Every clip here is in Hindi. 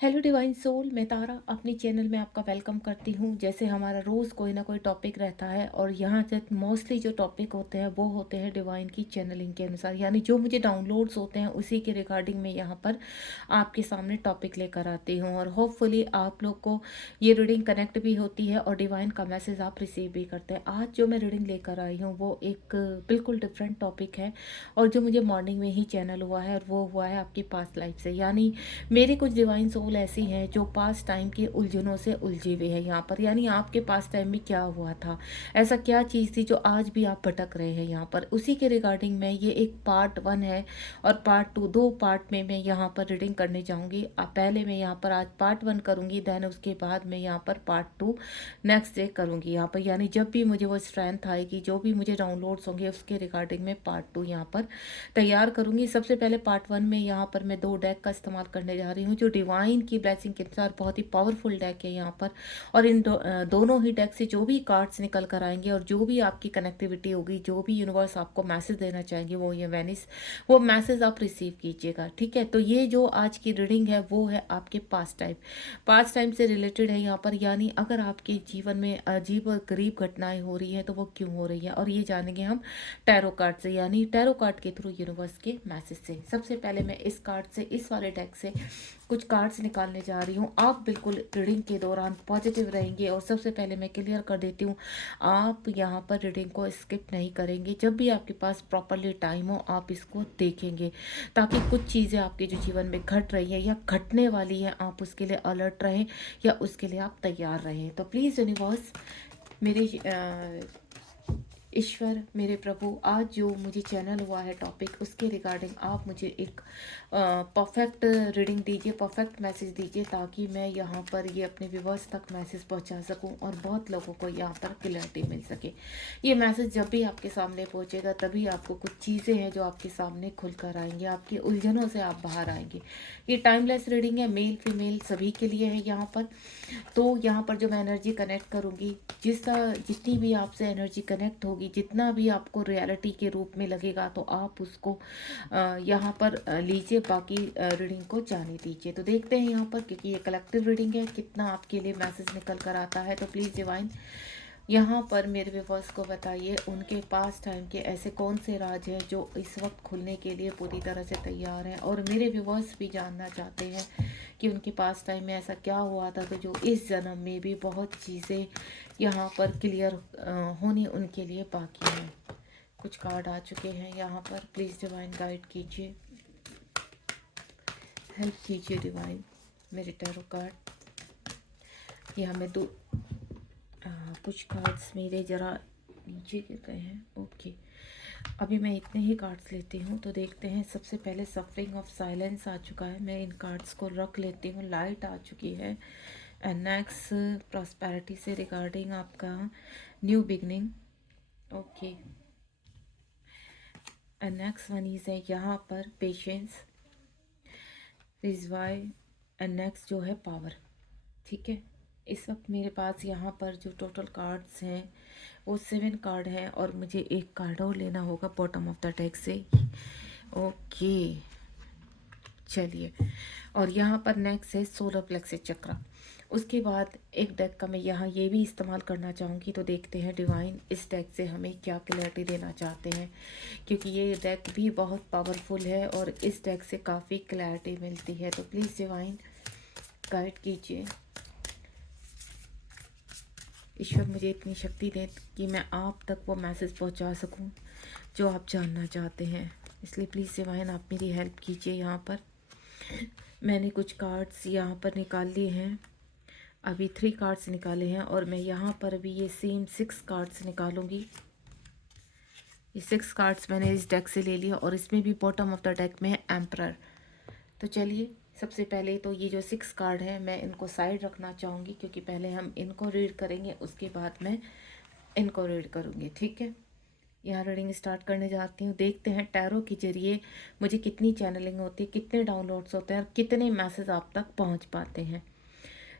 हेलो डिवाइन सोल, मैं तारा अपने चैनल में आपका वेलकम करती हूँ। जैसे हमारा रोज़ कोई ना कोई टॉपिक रहता है और यहाँ से मोस्टली जो टॉपिक होते हैं वो होते हैं डिवाइन की चैनलिंग के अनुसार, यानी जो मुझे डाउनलोड्स होते हैं उसी के रिगार्डिंग मैं यहाँ पर आपके सामने टॉपिक लेकर आती हूँ। और होपफुली आप लोग को ये रीडिंग कनेक्ट भी होती है और डिवाइन का मैसेज आप रिसीव भी करते हैं। आज जो मैं रीडिंग लेकर आई हूँ वो एक बिल्कुल डिफरेंट टॉपिक है और जो मुझे मॉर्निंग में ही चैनल हुआ है और वो हुआ है आपकी पास्ट लाइफ से। यानी मेरे कुछ डिवाइन सोल ऐसी हैं जो पास्ट टाइम की उलझनों से उलझे हुए हैं यहाँ पर, यानी आपके पास्ट टाइम में क्या हुआ था, ऐसा क्या चीज़ थी जो आज भी आप भटक रहे हैं यहाँ पर, उसी के रिगार्डिंग में ये एक पार्ट 1 है और पार्ट 2, दो पार्ट में मैं यहाँ पर रीडिंग करने जाऊँगी। पहले मैं यहाँ पर आज पार्ट 1 करूँगी, देन उसके बाद मैं यहाँ पर पार्ट 2 नेक्स्ट डे करूँगी यहाँ पर। यानी जब भी मुझे वो स्ट्रेंथ आएगी, जो भी मुझे डाउनलोड्स होंगे उसके रिगार्डिंग में पार्ट 2 यहाँ पर तैयार करूँगी। सबसे पहले पार्ट 1 में यहाँ पर मैं 2 डेक का इस्तेमाल करने जा रही हूँ जो डिवाइन की ब्लेसिंग के अनुसार बहुत ही पावरफुल डेक है यहाँ पर। और इन दोनों ही डेक से जो भी कार्ड्स निकल कर आएंगे और जो भी आपकी कनेक्टिविटी होगी, जो भी यूनिवर्स आपको मैसेज देना चाहेंगे, वो मैसेज आप रिसीव कीजिएगा। ठीक है, तो ये जो आज की रीडिंग है वो है आपके पास्ट टाइम से रिलेटेड है यहाँ पर। यानी अगर आपके जीवन में अजीब और गरीब घटनाएं हो रही हैं तो वो क्यों हो रही है, और ये जानेंगे हम टैरो कार्ड से, यानी टैरो कार्ड के थ्रू यूनिवर्स के मैसेज से। सबसे पहले मैं इस कार्ड से, इस वाले डेक से कुछ कार्ड्स निकालने जा रही हूँ। आप बिल्कुल रीडिंग के दौरान पॉजिटिव रहेंगे और सबसे पहले मैं क्लियर कर देती हूँ, आप यहाँ पर रीडिंग को स्किप नहीं करेंगे। जब भी आपके पास प्रॉपरली टाइम हो आप इसको देखेंगे, ताकि कुछ चीज़ें आपके जो जीवन में घट रही है या घटने वाली है आप उसके लिए अलर्ट रहें या उसके लिए आप तैयार रहें। तो प्लीज़ यूनिवर्स, मेरे ईश्वर, मेरे प्रभु, आज जो मुझे चैनल हुआ है टॉपिक, उसके रिगार्डिंग आप मुझे एक परफेक्ट रीडिंग दीजिए, परफेक्ट मैसेज दीजिए, ताकि मैं यहाँ पर ये अपने व्यूवर्स तक मैसेज पहुँचा सकूँ और बहुत लोगों को यहाँ पर क्लैरिटी मिल सके। ये मैसेज जब भी आपके सामने पहुँचेगा तभी आपको कुछ चीज़ें हैं जो आपके सामने खुल कर आएंगी, आपकी उलझनों से आप बाहर आएंगे। ये टाइमलेस रीडिंग है, मेल फीमेल सभी के लिए है यहाँ पर। तो यहाँ पर जो मैं एनर्जी कनेक्ट करूँगी, जितनी भी आपसे एनर्जी कनेक्ट होगी, जितना भी आपको रियलिटी के रूप में लगेगा, तो आप उसको यहाँ पर लीजिए, बाकी रीडिंग को जाने दीजिए। तो देखते हैं यहाँ पर, क्योंकि ये कलेक्टिव रीडिंग है, कितना आपके लिए मैसेज निकल कर आता है। तो प्लीज़ डिवाइन यहाँ पर मेरे व्यूवर्स को बताइए, उनके पास टाइम के ऐसे कौन से राज हैं जो इस वक्त खुलने के लिए पूरी तरह से तैयार हैं। और मेरे व्यूवर्स भी जानना चाहते हैं कि उनके पास टाइम में ऐसा क्या हुआ था तो जो इस जन्म में भी बहुत चीज़ें यहाँ पर क्लियर होनी उनके लिए बाकी हैं। कुछ कार्ड आ चुके हैं यहाँ पर, प्लीज़ डिवाइन गाइड कीजिए, हेल्प कीजिए डिवाइन। मेरे टैरो कार्ड यहाँ में दो कुछ कार्ड्स मेरे ज़रा नीचे गिर गए हैं। ओके, अभी मैं इतने ही कार्ड्स लेती हूँ। तो देखते हैं, सबसे पहले सफरिंग ऑफ साइलेंस आ चुका है, मैं इन कार्ड्स को रख लेती हूँ। लाइट आ चुकी है, एंड नेक्स्ट प्रॉस्पेरिटी से रिगार्डिंग आपका new beginning. Okay, and next one is है यहाँ पर पेशेंस, रिजवाई, एंड नेक्स्ट जो है पावर। ठीक है, इस वक्त मेरे पास यहाँ पर जो टोटल कार्ड्स हैं वो 7 कार्ड हैं और मुझे एक कार्ड और लेना होगा बॉटम ऑफ द डेक से। ओके, चलिए, और यहाँ पर नेक्स्ट है सोलर प्लेक्सस चक्र। उसके बाद एक डेक का मैं यहाँ ये भी इस्तेमाल करना चाहूँगी। तो देखते हैं डिवाइन इस डेक से हमें क्या क्लैरिटी देना चाहते हैं, क्योंकि ये डेक भी बहुत पावरफुल है और इस डेक से काफ़ी क्लैरिटी मिलती है। तो प्लीज़ डिवाइन गाइड कीजिए। ईश्वर मुझे इतनी शक्ति दें कि मैं आप तक वो मैसेज पहुंचा सकूं जो आप जानना चाहते हैं। इसलिए प्लीज़ डिवाइन आप मेरी हेल्प कीजिए। यहाँ पर मैंने कुछ कार्ड्स यहाँ पर निकाल लिए हैं, अभी 3 कार्ड्स निकाले हैं और मैं यहाँ पर अभी ये सेम 6 कार्ड्स निकालूंगी। ये 6 कार्ड्स मैंने इस डेक से ले लिया और इसमें भी बॉटम ऑफ द डेक में है एम्परर। तो चलिए, सबसे पहले तो ये जो 6 कार्ड है मैं इनको साइड रखना चाहूँगी, क्योंकि पहले हम इनको रीड करेंगे, उसके बाद मैं इनको रीड करूँगी। ठीक है, यहाँ रीडिंग स्टार्ट करने जाती हूँ। देखते हैं टैरो के जरिए मुझे कितनी चैनलिंग होती है, कितने डाउनलोड्स होते हैं और कितने मैसेज आप तक पहुँच पाते हैं।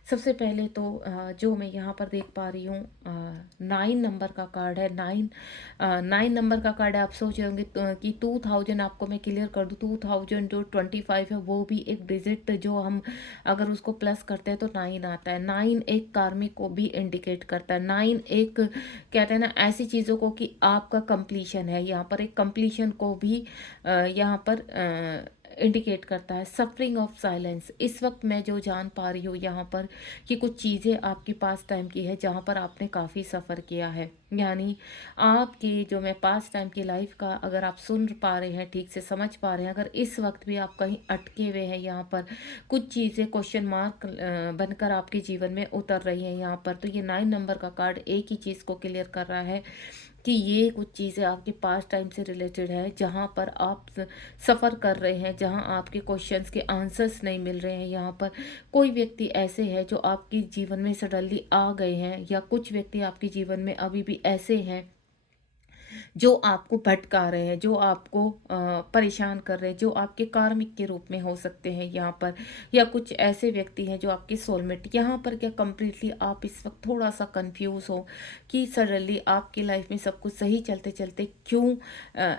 सबसे पहले तो जो मैं यहाँ पर देख पा रही हूँ, 9 नंबर का कार्ड है। 9 नंबर का कार्ड है। आप सोच रहे होंगे कि 2000, आपको मैं क्लियर कर दूँ, 2000 जो 25 है वो भी एक डिजिट, जो हम अगर उसको प्लस करते हैं तो 9 आता है। 9 एक कार्मिक को भी इंडिकेट करता है। 9 एक कहते हैं ना ऐसी चीज़ों को कि आपका कंप्लीशन है, यहाँ पर एक कंप्लीशन को भी यहाँ पर इंडिकेट करता है। सफरिंग ऑफ साइलेंस, इस वक्त मैं जो जान पा रही हूँ यहाँ पर कि कुछ चीज़ें आपकी पास टाइम की है जहाँ पर आपने काफ़ी सफ़र किया है। यानी आपकी जो मैं पास टाइम की लाइफ का अगर आप सुन पा रहे हैं, ठीक से समझ पा रहे हैं, अगर इस वक्त भी आप कहीं अटके हुए हैं, यहाँ पर कुछ चीज़ें क्वेश्चन मार्क बनकर आपके जीवन में उतर रही हैं यहाँ पर, तो ये 9 नंबर का कार्ड एक ही चीज़ को क्लियर कर रहा है कि ये कुछ चीज़ें आपके पास टाइम से रिलेटेड है, जहाँ पर आप सफ़र कर रहे हैं, जहाँ आपके क्वेश्चंस के आंसर्स नहीं मिल रहे हैं। यहाँ पर कोई व्यक्ति ऐसे हैं जो आपके जीवन में सडनली आ गए हैं, या कुछ व्यक्ति आपके जीवन में अभी भी ऐसे हैं जो आपको भटका रहे हैं, जो आपको परेशान कर रहे हैं, जो आपके कार्मिक के रूप में हो सकते हैं यहाँ पर, या कुछ ऐसे व्यक्ति हैं जो आपके सोलमेट। यहाँ पर क्या कंप्लीटली आप इस वक्त थोड़ा सा कंफ्यूज हो कि सडनली आपकी लाइफ में सब कुछ सही चलते चलते क्यों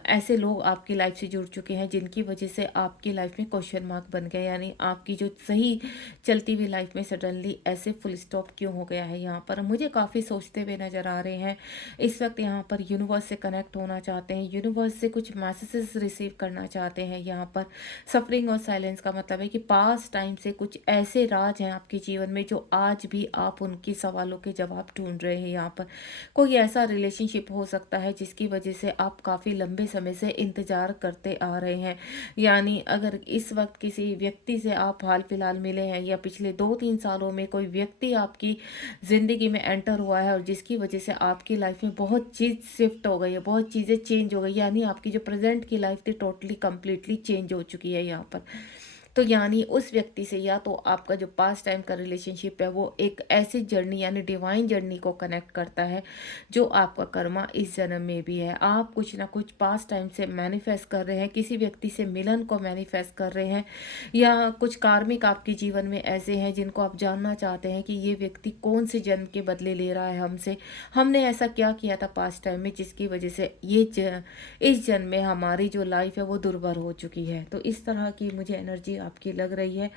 ऐसे लोग आपकी लाइफ से जुड़ चुके हैं जिनकी वजह से आपकी लाइफ में क्वेश्चन मार्क बन गया, यानी आपकी जो सही चलती हुई लाइफ में सडनली ऐसे फुल स्टॉप क्यों हो गया है। यहाँ पर मुझे काफ़ी सोचते हुए नज़र आ रहे हैं इस वक्त। यहाँ पर यूनिवर्स से कनेक्ट होना चाहते हैं, यूनिवर्स से कुछ मैसेजेस रिसीव करना चाहते हैं। यहाँ पर सफरिंग और साइलेंस का मतलब है कि पास टाइम से कुछ ऐसे राज हैं आपके जीवन में जो आज भी आप उनके सवालों के जवाब ढूंढ रहे हैं। यहाँ पर कोई ऐसा रिलेशनशिप हो सकता है जिसकी वजह से आप काफ़ी लंबे समय से इंतज़ार करते आ रहे हैं। यानी अगर इस वक्त किसी व्यक्ति से आप हाल फिलहाल मिले हैं, या पिछले 2-3 सालों में कोई व्यक्ति आपकी ज़िंदगी में एंटर हुआ है और जिसकी वजह से आपकी लाइफ में बहुत चीज़ शिफ्ट हो गई है, बहुत चीज़ें चेंज हो गई, यानी आपकी जो प्रेजेंट की लाइफ थी टोटली कंप्लीटली चेंज हो चुकी है यहाँ पर। तो यानी उस व्यक्ति से या तो आपका जो पास्ट टाइम का रिलेशनशिप है वो एक ऐसी जर्नी यानी डिवाइन जर्नी को कनेक्ट करता है जो आपका कर्मा इस जन्म में भी है। आप कुछ ना कुछ पास्ट टाइम से मैनिफेस्ट कर रहे हैं, किसी व्यक्ति से मिलन को मैनिफेस्ट कर रहे हैं, या कुछ कार्मिक आपके जीवन में ऐसे हैं जिनको आप जानना चाहते हैं कि ये व्यक्ति कौन से जन्म के बदले ले रहा है हमसे, हमने ऐसा क्या किया था पास्ट टाइम में जिसकी वजह से इस जन्म में हमारी जो लाइफ है वो दुर्भर हो चुकी है। तो इस तरह की मुझे एनर्जी आपकी लग रही है।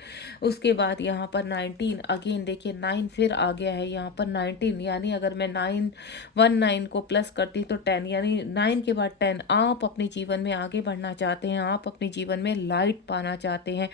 उसके बाद यहाँ पर 19 अगेन देखिए 9 फिर आ गया है यहाँ पर 19, यानी अगर मैं 9 को प्लस करती तो 10, यानी 9 के बाद 10। आप अपने जीवन में आगे बढ़ना चाहते हैं, आप अपने जीवन में लाइट पाना चाहते हैं।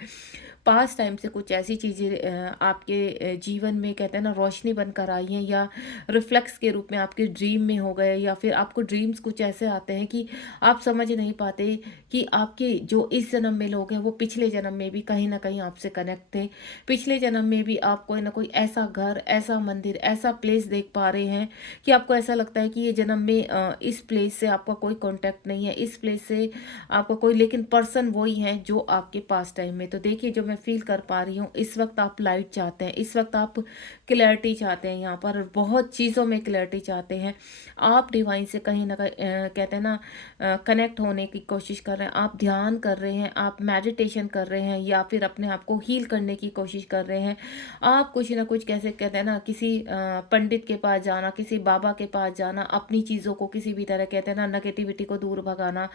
पास्ट टाइम से कुछ ऐसी चीज़ें आपके जीवन में कहते हैं ना रोशनी बनकर आई हैं, या रिफ्लेक्स के रूप में आपके ड्रीम में हो गए, या फिर आपको ड्रीम्स कुछ ऐसे आते हैं कि आप समझ नहीं पाते कि आपके जो इस जन्म में लोग हैं वो पिछले जन्म में भी कहीं ना कहीं आपसे कनेक्ट थे। पिछले जन्म में भी आप कोई ना कोई ऐसा घर, ऐसा मंदिर, ऐसा प्लेस देख पा रहे हैं कि आपको ऐसा लगता है कि ये जन्म में इस प्लेस से आपका कोई कॉन्टैक्ट नहीं है, इस प्लेस से आपका कोई, लेकिन पर्सन वही है जो आपके पास टाइम में। तो देखिए जो मैं फील कर पा रही हूँ, इस वक्त आप लाइट चाहते हैं, इस वक्त आप क्लैरिटी चाहते हैं, यहाँ पर बहुत चीज़ों में क्लैरिटी चाहते हैं। आप डिवाइन से कहीं ना कहीं कहते हैं ना कनेक्ट होने की कोशिश कर रहे हैं, आप ध्यान कर रहे हैं, आप मेडिटेशन कर रहे हैं, या फिर अपने आप को हील करने की कोशिश कर रहे हैं। आप कुछ ना कुछ कैसे कहते हैं ना किसी पंडित के पास जाना, किसी बाबा के पास जाना, अपनी चीज़ों को किसी भी तरह कहते हैं ना नेगेटिविटी को दूर भगाना,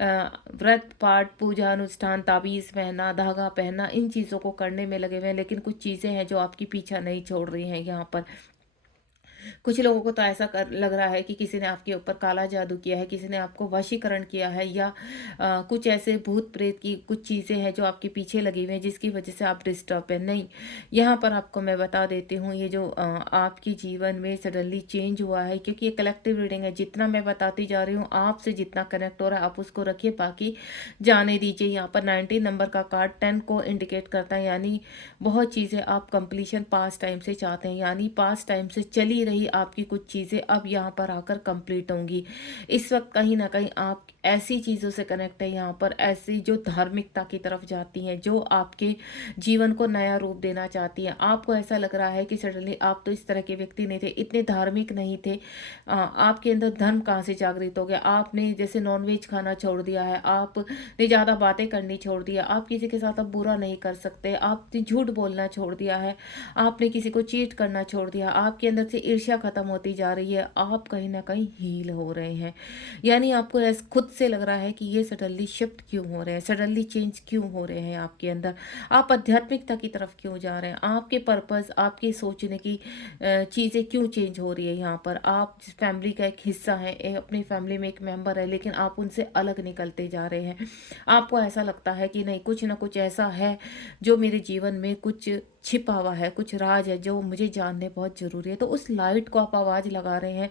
व्रत पाठ पूजा अनुष्ठान, ताबीज़ पहनना, धागा पहनना, इन चीज़ों को करने में लगे हुए हैं। लेकिन कुछ चीज़ें हैं जो आपकी पीछा नहीं छोड़ रही हैं यहाँ पर। कुछ लोगों को तो ऐसा कर लग रहा है कि किसी ने आपके ऊपर काला जादू किया है, किसी ने आपको वशीकरण किया है, या कुछ ऐसे भूत प्रेत की कुछ चीज़ें हैं जो आपके पीछे लगी हुई हैं जिसकी वजह से आप डिस्टर्ब हैं। नहीं, यहाँ पर आपको मैं बता देती हूँ ये जो आपके जीवन में सडनली चेंज हुआ है, क्योंकि ये कलेक्टिव रीडिंग है, जितना मैं बताती जा रही हूँ आपसे जितना कनेक्ट हो रहा है आप उसको रखिए, बाकी जाने दीजिए। यहाँ पर 19 नंबर का कार्ड 10 को इंडिकेट करता है, यानी बहुत चीज़ें आप कंप्लीशन पास्ट टाइम से चाहते हैं, यानी पास्ट टाइम से चली रही ही आपकी कुछ चीज़ें अब यहाँ पर आकर कंप्लीट होंगी। इस वक्त कहीं न कहीं आप ऐसी चीज़ों से कनेक्ट है यहाँ पर, ऐसी जो धार्मिकता की तरफ जाती हैं, जो आपके जीवन को नया रूप देना चाहती हैं। आपको ऐसा लग रहा है कि सडनली आप तो इस तरह के व्यक्ति नहीं थे, इतने धार्मिक नहीं थे। आपके अंदर धर्म कहाँ से जागृत हो गया? आपने जैसे नॉन-वेज खाना छोड़ दिया है, आपने ज़्यादा बातें करनी छोड़ दिया, आप किसी के साथ अब बुरा नहीं कर सकते, आपने झूठ बोलना छोड़ दिया है, आपने किसी को चीट करना छोड़ दिया, आपके अंदर से ईर्ष्या खत्म होती जा रही है, आप कहीं न कहीं हील हो रहे हैं। यानी आपको ऐस खुद से लग रहा है कि ये सडनली शिफ्ट क्यों हो रहे हैं, सडनली चेंज क्यों हो रहे हैं आपके अंदर? आप आध्यात्मिकता की तरफ क्यों जा रहे हैं? आपके पर्पस, आपके सोचने की चीज़ें क्यों चेंज हो रही है यहाँ पर? आप जिस फैमिली का एक हिस्सा हैं, अपनी फैमिली में एक मेंबर है, लेकिन आप उनसे अलग निकलते जा रहे हैं। आपको ऐसा लगता है कि नहीं, कुछ ना कुछ ऐसा है जो मेरे जीवन में कुछ छिपा हुआ है, कुछ राज है जो मुझे जानने बहुत ज़रूरी है। तो उस लाइट को आप आवाज़ लगा रहे हैं,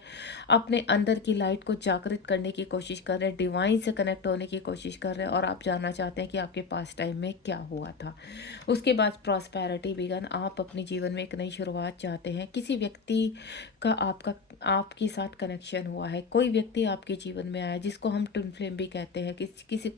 अपने अंदर की लाइट को जागृत करने की कोशिश कर रहे हैं, डिवाइन से कनेक्ट होने की कोशिश कर रहे हैं, और आप जानना चाहते हैं कि आपके पास टाइम में क्या हुआ था। उसके बाद प्रॉस्पेरिटी बिगन, आप अपने जीवन में एक नई शुरुआत चाहते हैं। किसी व्यक्ति का आपके साथ कनेक्शन हुआ है, कोई व्यक्ति आपके जीवन में आया है, जिसको हम ट्विन फ्लेम भी कहते हैं। किसी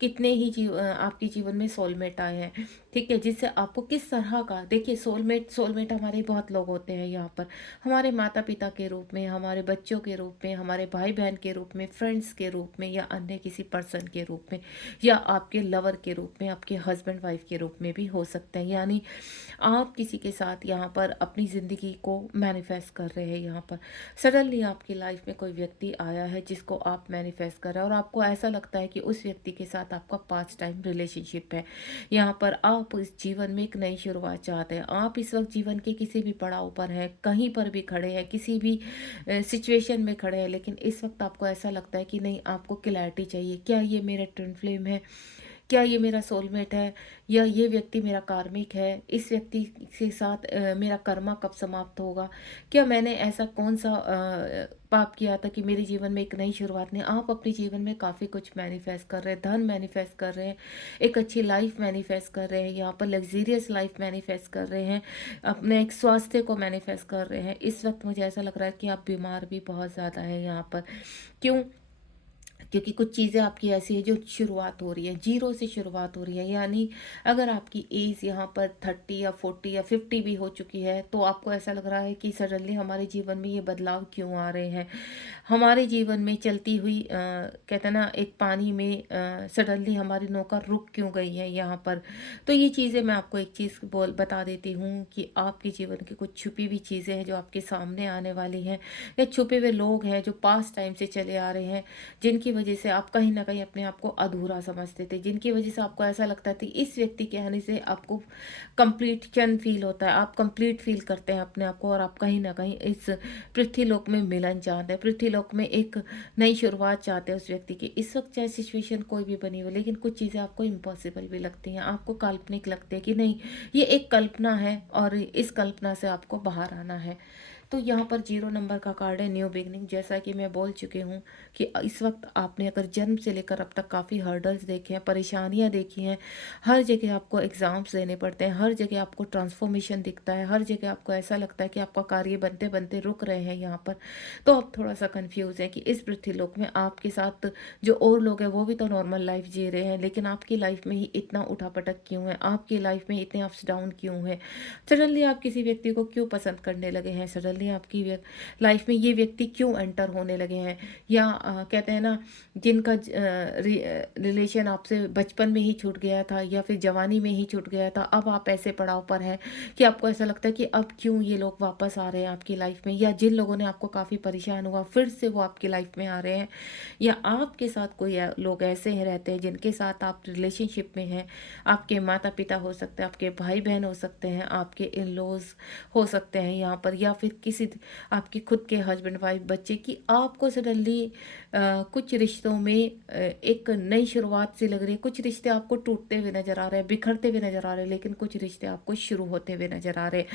कितने ही आपके जीवन में सोलमेट आए हैं, ठीक है? जिससे आपको किस तरह का, देखिए, सोलमेट सोलमेट हमारे बहुत लोग होते हैं यहाँ पर, हमारे माता पिता के रूप में, हमारे बच्चों के रूप में, हमारे भाई बहन के रूप में, फ्रेंड्स के रूप में, या अन्य किसी पर्सन के रूप में, या आपके लवर के रूप में, आपके हस्बैंड वाइफ के रूप में भी हो सकते हैं। यानी आप किसी के साथ यहाँ पर अपनी ज़िंदगी को मैनिफेस्ट कर रहे हैं। यहाँ पर सडनली आपकी लाइफ में कोई व्यक्ति आया है जिसको आप मैनिफेस्ट कर रहे हैं, और आपको ऐसा लगता है कि उस व्यक्ति के साथ आपका पास्ट टाइम रिलेशनशिप है। यहाँ पर आप इस जीवन में एक नई शुरुआत चाहते हैं। आप इस वक्त जीवन के किसी भी पड़ाव पर हैं, कहीं पर भी खड़े हैं, किसी भी सिचुएशन में खड़े हैं, लेकिन इस वक्त आपको ऐसा लगता है कि नहीं, आपको क्लैरिटी चाहिए। क्या ये मेरा ट्विन फ्लेम है? क्या ये मेरा सोलमेट है, या ये व्यक्ति मेरा कार्मिक है? इस व्यक्ति के साथ मेरा कर्मा कब समाप्त होगा? क्या मैंने ऐसा कौन सा पाप किया था कि मेरे जीवन में एक नई शुरुआत नहीं? आप अपने जीवन में काफ़ी कुछ मैनिफेस्ट कर रहे हैं, धन मैनिफेस्ट कर रहे हैं, एक अच्छी लाइफ मैनिफेस्ट कर रहे हैं, यहाँ पर लग्जीरियस लाइफ मैनिफेस्ट कर रहे हैं, अपने एक स्वास्थ्य को मैनिफेस्ट कर रहे हैं। इस वक्त मुझे ऐसा लग रहा है कि आप बीमार भी बहुत ज़्यादा है यहाँ पर। क्यों? क्योंकि कुछ चीज़ें आपकी ऐसी है जो शुरुआत हो रही है, जीरो से शुरुआत हो रही है। यानी अगर आपकी एज यहाँ पर 30 या 40 या 50 भी हो चुकी है, तो आपको ऐसा लग रहा है कि सडनली हमारे जीवन में ये बदलाव क्यों आ रहे हैं? हमारे जीवन में चलती हुई कहते हैं ना, एक पानी में सडनली हमारी नौका रुक क्यों गई है यहाँ पर? तो ये चीज़ें मैं आपको एक चीज़ बता देती हूँ कि आपके जीवन की कुछ छुपी हुई चीज़ें हैं जो आपके सामने आने वाली हैं, या छुपे हुए लोग हैं जो पास्ट टाइम से चले आ रहे हैं, जिनकी वजह से आप कहीं न कहीं अपने आप को अधूरा समझते थे, जिनकी वजह से आपको ऐसा लगता था कि इस व्यक्ति के आने से आपको कंप्लीशन फ़ील होता है, आप कंप्लीट फ़ील करते हैं अपने आप को, और आप कहीं न कहीं इस पृथ्वीलोक में मिलन चाहते हैं, पृथ्वीलोक में एक नई शुरुआत चाहते हैं उस व्यक्ति की। इस वक़्त चाहे सिचुएशन कोई भी बनी हो, लेकिन कुछ चीज़ें आपको इम्पॉसिबल भी लगती हैं, आपको काल्पनिक लगती है कि नहीं, ये एक कल्पना है, और इस कल्पना से आपको बाहर आना है। तो यहाँ पर 0 नंबर का कार्ड है, न्यू बिगिनिंग। जैसा कि मैं बोल चुकी हूँ कि इस वक्त आपने अगर जन्म से लेकर अब तक काफ़ी हर्डल्स देखे हैं, परेशानियाँ देखी हैं, हर जगह आपको एग्ज़ाम्स देने पड़ते हैं, हर जगह आपको ट्रांसफॉर्मेशन दिखता है, हर जगह आपको ऐसा लगता है कि आपका कार्य बनते बनते रुक रहे हैं यहाँ पर। तो आप थोड़ा सा कन्फ्यूज़ हैं कि इस पृथ्वीलोक में आपके साथ जो और लोग हैं वो भी तो नॉर्मल लाइफ जी रहे हैं, लेकिन आपकी लाइफ में ही इतना उठापटक क्यों है? आपकी लाइफ में इतने अप्स डाउन क्यों है? सडनली आप किसी व्यक्ति को क्यों पसंद करने लगे हैं? सडनली आपकी लाइफ में ये व्यक्ति क्यों एंटर होने लगे हैं? या कहते हैं ना, जिनका रिलेशन आपसे बचपन में ही छूट गया था, या फिर जवानी में ही छूट गया था, अब आप ऐसे पड़ाव पर हैं कि आपको ऐसा लगता है कि अब क्यों ये लोग वापस आ रहे हैं आपकी लाइफ में, या जिन लोगों ने आपको काफ़ी परेशान हुआ फिर से वो आपकी लाइफ में आ रहे हैं, या आपके साथ कोई लोग ऐसे हैं रहते हैं जिनके साथ आप रिलेशनशिप में हैं। आपके माता पिता हो सकते हैं, आपके भाई बहन हो सकते हैं, आपके इन लॉज हो सकते हैं यहाँ पर, या फिर किसी आपके खुद के हस्बैंड वाइफ, बच्चे की आपको सडनली कुछ रिश्तों में एक नई शुरुआत सी लग रही है। कुछ रिश्ते आपको टूटते हुए नज़र आ रहे हैं, बिखरते हुए नज़र आ रहे हैं, लेकिन कुछ रिश्ते आपको शुरू होते हुए नज़र आ रहे हैं।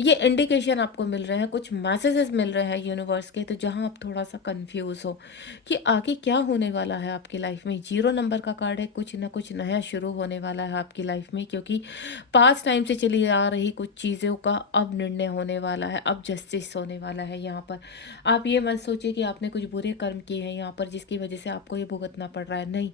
ये इंडिकेशन आपको मिल रहे हैं, कुछ मैसेजेस मिल रहे हैं यूनिवर्स के, तो जहाँ आप थोड़ा सा कंफ्यूज हो कि आगे क्या होने वाला है आपकी लाइफ में। 0 नंबर का कार्ड है, कुछ ना कुछ नया शुरू होने वाला है आपकी लाइफ में, क्योंकि पास्ट टाइम से चली आ रही कुछ चीज़ों का अब निर्णय होने वाला है, अब जस्टिस होने वाला है यहाँ पर। आप ये मत सोचिए कि आपने कुछ बुरे कर्म किए हैं यहाँ पर जिसकी वजह से आपको ये भुगतना पड़ रहा है, नहीं।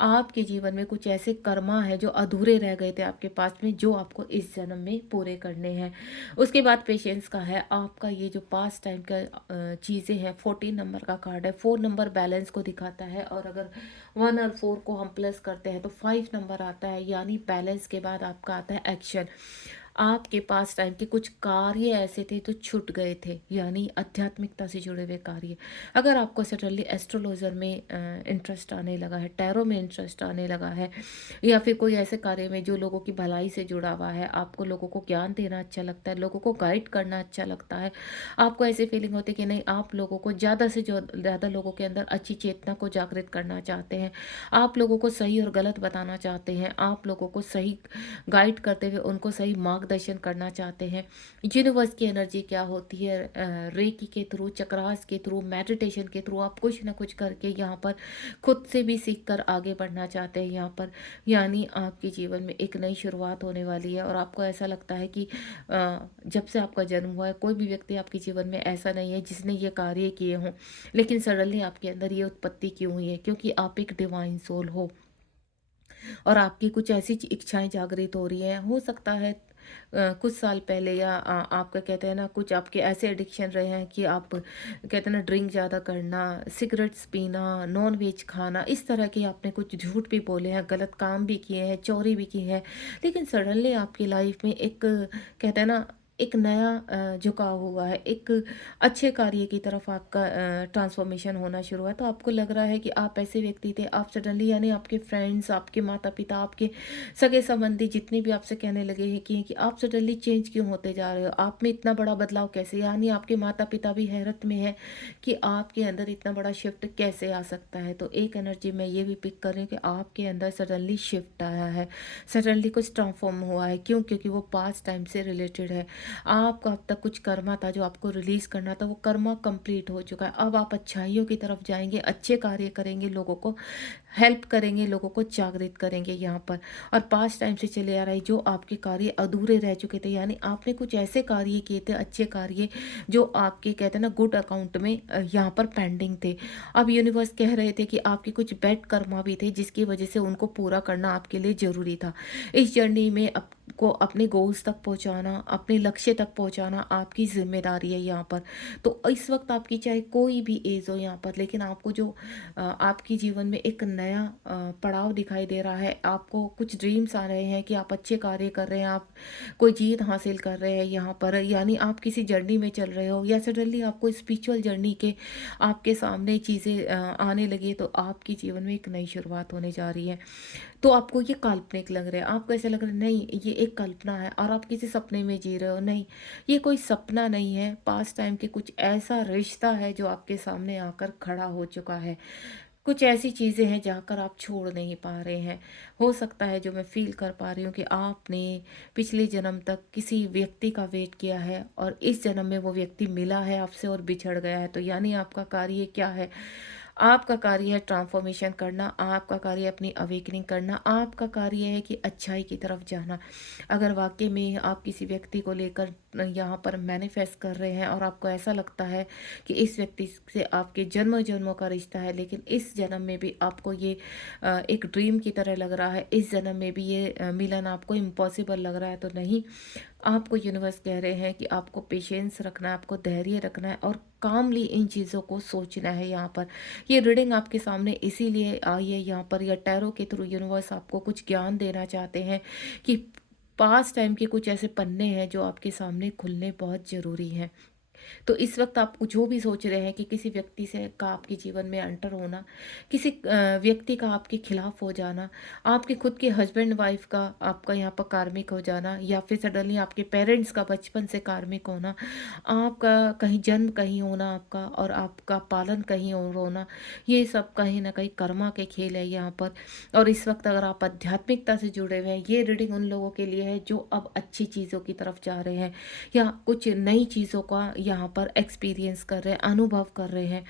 आपके जीवन में कुछ ऐसे कर्मा है जो अधूरे रह गए थे आपके पास में, जो आपको इस जन्म में पूरे करने हैं। उसके बाद पेशेंस का है, आपका ये जो पास्ट टाइम का चीज़ें हैं, 14 नंबर का कार्ड है, 4 नंबर बैलेंस को दिखाता है, और अगर 1 और 4 को हम प्लस करते हैं तो 5 नंबर आता है, यानी बैलेंस के बाद आपका आता है एक्शन। आपके पास टाइम के कुछ कार्य ऐसे थे जो छूट गए थे, यानी आध्यात्मिकता से जुड़े हुए कार्य। अगर आपको सडनली एस्ट्रोलॉजर में इंटरेस्ट आने लगा है, टैरो में इंटरेस्ट आने लगा है, या फिर कोई ऐसे कार्य में जो लोगों की भलाई से जुड़ा हुआ है, आपको लोगों को ज्ञान देना अच्छा लगता है, लोगों को गाइड करना अच्छा लगता है, आपको ऐसी फीलिंग होती है कि नहीं, आप लोगों को ज़्यादा से ज़्यादा लोगों के अंदर अच्छी चेतना को जागृत करना चाहते हैं, आप लोगों को सही और गलत बताना चाहते हैं, आप लोगों को सही गाइड करते हुए उनको सही मार्गदर्शन करना चाहते हैं। यूनिवर्स की एनर्जी क्या होती है, रेकी के थ्रू, चक्रास के थ्रू, मेडिटेशन के थ्रू आप कुछ ना कुछ करके यहाँ पर खुद से भी सीख कर आगे बढ़ना चाहते हैं यहाँ पर। यानी आपके जीवन में एक नई शुरुआत होने वाली है, और आपको ऐसा लगता है कि जब से आपका जन्म हुआ है कोई भी व्यक्ति आपके जीवन में ऐसा नहीं है जिसने ये कार्य किए हों, लेकिन सडनली आपके अंदर ये उत्पत्ति क्यों हुई है, क्योंकि आप एक डिवाइन सोल हो, और आपकी कुछ ऐसी इच्छाएं जागृत हो रही हैं। हो सकता है कुछ साल पहले, या आपका कहते हैं ना, कुछ आपके ऐसे एडिक्शन रहे हैं कि आप कहते हैं ना, ड्रिंक ज़्यादा करना, सिगरेट्स पीना, नॉन वेज खाना, इस तरह के आपने कुछ झूठ भी बोले हैं, गलत काम भी किए हैं, चोरी भी की है। लेकिन सडनली आपकी लाइफ में एक कहते हैं ना, एक नया झुकाव हुआ है, एक अच्छे कार्य की तरफ आपका ट्रांसफॉर्मेशन होना शुरू हुआ है। तो आपको लग रहा है कि आप ऐसे व्यक्ति थे, आप सडनली, यानी आपके फ्रेंड्स, आपके माता पिता, आपके सगे संबंधी जितने भी आपसे कहने लगे हैं कि आप सडनली चेंज क्यों होते जा रहे हो, आप में इतना बड़ा बदलाव कैसे, यानी आपके माता पिता भी हैरत में है कि आपके अंदर इतना बड़ा शिफ्ट कैसे आ सकता है। तो एक एनर्जी मैं ये भी पिक कर रही हूँ कि आपके अंदर सडनली शिफ्ट आया है, सडनली कुछ ट्रांसफॉर्म हुआ है। क्यों? क्योंकि वो पास्ट टाइम से रिलेटेड है। आपका अब तक कुछ कर्मा था जो आपको रिलीज करना था, वो कर्मा कंप्लीट हो चुका है। अब आप अच्छाइयों की तरफ जाएंगे, अच्छे कार्य करेंगे, लोगों को हेल्प करेंगे, लोगों को जागृत करेंगे यहाँ पर। और पास्ट टाइम से चले आ रहे जो आपके कार्य अधूरे रह चुके थे, यानी आपने कुछ ऐसे कार्य किए थे, अच्छे कार्य, जो आपके कहते हैं ना गुड अकाउंट में यहाँ पर पेंडिंग थे। अब यूनिवर्स कह रहे थे कि आपके कुछ बैड कर्मा भी थे जिसकी वजह से उनको पूरा करना आपके लिए ज़रूरी था। इस जर्नी में आपको अपने गोल्स तक पहुँचाना, अपने लक्ष्य तक पहुँचाना आपकी जिम्मेदारी है यहाँ पर। तो इस वक्त आपकी चाहे कोई भी एज हो यहाँ पर, लेकिन आपको जो आपकी जीवन में एक नया पड़ाव दिखाई दे रहा है, आपको कुछ ड्रीम्स आ रहे हैं कि आप अच्छे कार्य कर रहे हैं, आप कोई जीत हासिल कर रहे हैं यहाँ पर, यानी आप किसी जर्नी में चल रहे हो, या सडनली आपको स्पिरिचुअल जर्नी के आपके सामने चीज़ें आने लगी, तो आपकी जीवन में एक नई शुरुआत होने जा रही है। तो आपको ये काल्पनिक लग रहा है, आपको ऐसा लग रहा है नहीं ये एक कल्पना है, और आप किसी सपने में जी रहे हो, नहीं ये कोई सपना नहीं है, पास्ट टाइम के कुछ ऐसा रिश्ता है जो आपके सामने आकर खड़ा हो चुका है। कुछ ऐसी चीज़ें हैं जाकर आप छोड़ नहीं पा रहे हैं। हो सकता है, जो मैं फ़ील कर पा रही हूँ, कि आपने पिछले जन्म तक किसी व्यक्ति का वेट किया है, और इस जन्म में वो व्यक्ति मिला है आपसे और बिछड़ गया है। तो यानी आपका कार्य क्या है? आपका कार्य है ट्रांसफॉर्मेशन करना, आपका कार्य है अपनी अवेकनिंग करना, आपका कार्य है कि अच्छाई की तरफ जाना। अगर वाक़ई में आप किसी व्यक्ति को लेकर यहाँ पर मैनिफेस्ट कर रहे हैं, और आपको ऐसा लगता है कि इस व्यक्ति से आपके जन्मों-जन्मों का रिश्ता है, लेकिन इस जन्म में भी आपको ये एक ड्रीम की तरह लग रहा है, इस जन्म में भी ये मिलन आपको इम्पॉसिबल लग रहा है, तो नहीं, आपको यूनिवर्स कह रहे हैं कि आपको पेशेंस रखना है, आपको धैर्य रखना है, और कामली इन चीज़ों को सोचना है यहाँ पर। ये रीडिंग आपके सामने इसीलिए आई है यहाँ पर, या टैरो के थ्रू यूनिवर्स आपको कुछ ज्ञान देना चाहते हैं कि पास्ट टाइम के कुछ ऐसे पन्ने हैं जो आपके सामने खुलने बहुत ज़रूरी हैं। तो इस वक्त आप जो भी सोच रहे हैं कि किसी व्यक्ति से का आपके जीवन में अंतर होना, किसी व्यक्ति का आपके खिलाफ हो जाना, आपके खुद के हस्बैंड वाइफ का आपका यहाँ पर कार्मिक हो जाना, या फिर सडनली आपके पेरेंट्स का बचपन से कार्मिक होना, आपका कहीं जन्म कहीं होना आपका, और आपका पालन कहीं और होना, ये सब कहीं ना कहीं कर्मा के खेल है यहाँ पर। और इस वक्त अगर आप आध्यात्मिकता से जुड़े हुए हैं, ये रीडिंग उन लोगों के लिए है जो अब अच्छी चीज़ों की तरफ जा रहे हैं, या कुछ नई चीज़ों का यहाँ पर एक्सपीरियंस कर रहे हैं, अनुभव कर रहे हैं।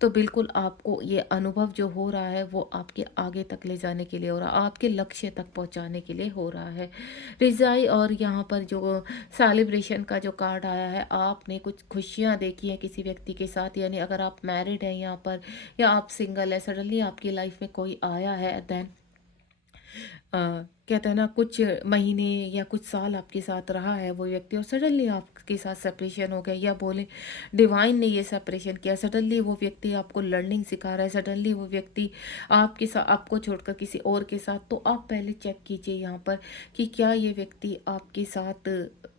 तो बिल्कुल आपको ये अनुभव जो हो रहा है वो आपके आगे तक ले जाने के लिए हो रहा है, आपके लक्ष्य तक पहुँचाने के लिए हो रहा है। रिज़ाई और यहाँ पर जो सेलिब्रेशन का जो कार्ड आया है, आपने कुछ खुशियाँ देखी हैं किसी व्यक्ति के साथ, यानी अगर आप मैरिड हैं यहाँ पर या आप सिंगल है, सडनली आपकी लाइफ में कोई आया है, देन कहते हैं ना कुछ महीने या कुछ साल आपके साथ रहा है वो व्यक्ति और सडनली आपके साथ सेपरेशन हो गया, या बोले डिवाइन ने ये सेपरेशन किया, सडनली वो व्यक्ति आपको लर्निंग सिखा रहा है, सडनली वो व्यक्ति आपके साथ आपको छोड़कर किसी और के साथ, तो आप पहले चेक कीजिए यहाँ पर कि क्या ये व्यक्ति आपके साथ